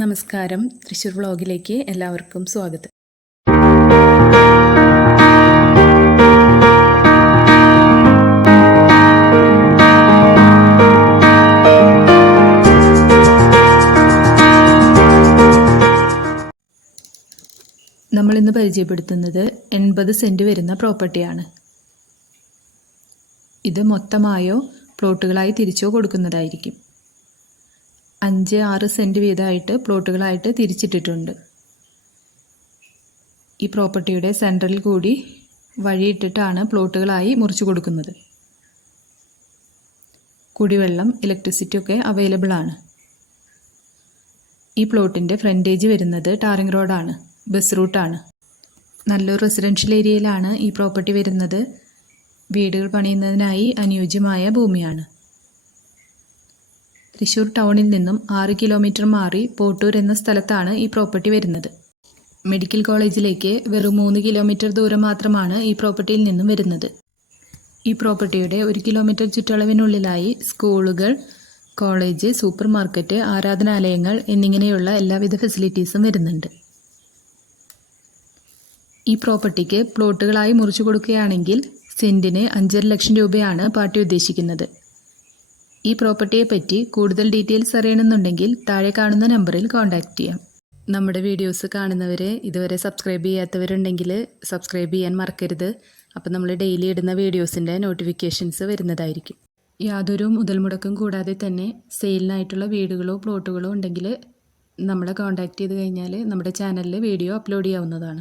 നമസ്കാരം, തൃശ്ശൂർ വ്ളോഗിലേക്ക് എല്ലാവർക്കും സ്വാഗതം. നമ്മളിന്ന് പരിചയപ്പെടുത്തുന്നത് 80 സെൻറ്റ് വരുന്ന പ്രോപ്പർട്ടിയാണ്. ഇത് മൊത്തമായോ പ്ലോട്ടുകളായി തിരിച്ചോ കൊടുക്കുന്നതായിരിക്കും. 5-6 സെൻറ്റ് വീതമായിട്ട് പ്ലോട്ടുകളായിട്ട് തിരിച്ചിട്ടിട്ടുണ്ട്. ഈ പ്രോപ്പർട്ടിയുടെ സെൻട്രലിൽ കൂടി വഴിയിട്ടിട്ടാണ് പ്ലോട്ടുകളായി മുറിച്ചു കൊടുക്കുന്നത്. കുടിവെള്ളം, ഇലക്ട്രിസിറ്റി ഒക്കെ അവൈലബിൾ ആണ്. ഈ പ്ലോട്ടിൻ്റെ ഫ്രണ്ടേജ് വരുന്നത് ടാറിംഗ് റോഡാണ്, ബസ് റൂട്ടാണ്. നല്ലൊരു റെസിഡൻഷ്യൽ ഏരിയയിലാണ് ഈ പ്രോപ്പർട്ടി വരുന്നത്. വീടുകൾ പണിയുന്നതിനായി അനുയോജ്യമായ ഭൂമിയാണ്. തൃശ്ശൂർ ടൗണിൽ നിന്നും 6 കിലോമീറ്റർ മാറി പോട്ടൂർ എന്ന സ്ഥലത്താണ് ഈ പ്രോപ്പർട്ടി വരുന്നത്. മെഡിക്കൽ കോളേജിലേക്ക് വെറും 3 കിലോമീറ്റർ ദൂരം മാത്രമാണ് ഈ പ്രോപ്പർട്ടിയിൽ നിന്നും വരുന്നത്. ഈ പ്രോപ്പർട്ടിയുടെ 1 കിലോമീറ്റർ ചുറ്റളവിനുള്ളിലായി സ്കൂളുകൾ, കോളേജ്, സൂപ്പർ മാർക്കറ്റ്, ആരാധനാലയങ്ങൾ എന്നിങ്ങനെയുള്ള എല്ലാവിധ ഫെസിലിറ്റീസും വരുന്നുണ്ട്. ഈ പ്രോപ്പർട്ടിക്ക് പ്ലോട്ടുകളായി മുറിച്ചു കൊടുക്കുകയാണെങ്കിൽ സെൻറ്റിന് 5.5 ലക്ഷം രൂപയാണ് പാർട്ടി ഉദ്ദേശിക്കുന്നത്. ഈ പ്രോപ്പർട്ടിയെപ്പറ്റി കൂടുതൽ ഡീറ്റെയിൽസ് അറിയണമെന്നുണ്ടെങ്കിൽ താഴെ കാണുന്ന നമ്പറിൽ കോൺടാക്റ്റ് ചെയ്യാം. നമ്മുടെ വീഡിയോസ് കാണുന്നവരെ ഇതുവരെ സബ്സ്ക്രൈബ് ചെയ്യാത്തവരുണ്ടെങ്കിൽ സബ്സ്ക്രൈബ് ചെയ്യാൻ മറക്കരുത്. അപ്പോൾ നമ്മൾ ഡെയിലി ഇടുന്ന വീഡിയോസിൻ്റെ നോട്ടിഫിക്കേഷൻസ് വരുന്നതായിരിക്കും. യാതൊരു മുതൽ മുടക്കും കൂടാതെ തന്നെ സെയിലിനായിട്ടുള്ള വീടുകളോ പ്ലോട്ടുകളോ ഉണ്ടെങ്കിൽ നമ്മളെ കോൺടാക്റ്റ് ചെയ്ത് കഴിഞ്ഞാൽ നമ്മുടെ ചാനലിൽ വീഡിയോ അപ്ലോഡ് ചെയ്യാവുന്നതാണ്.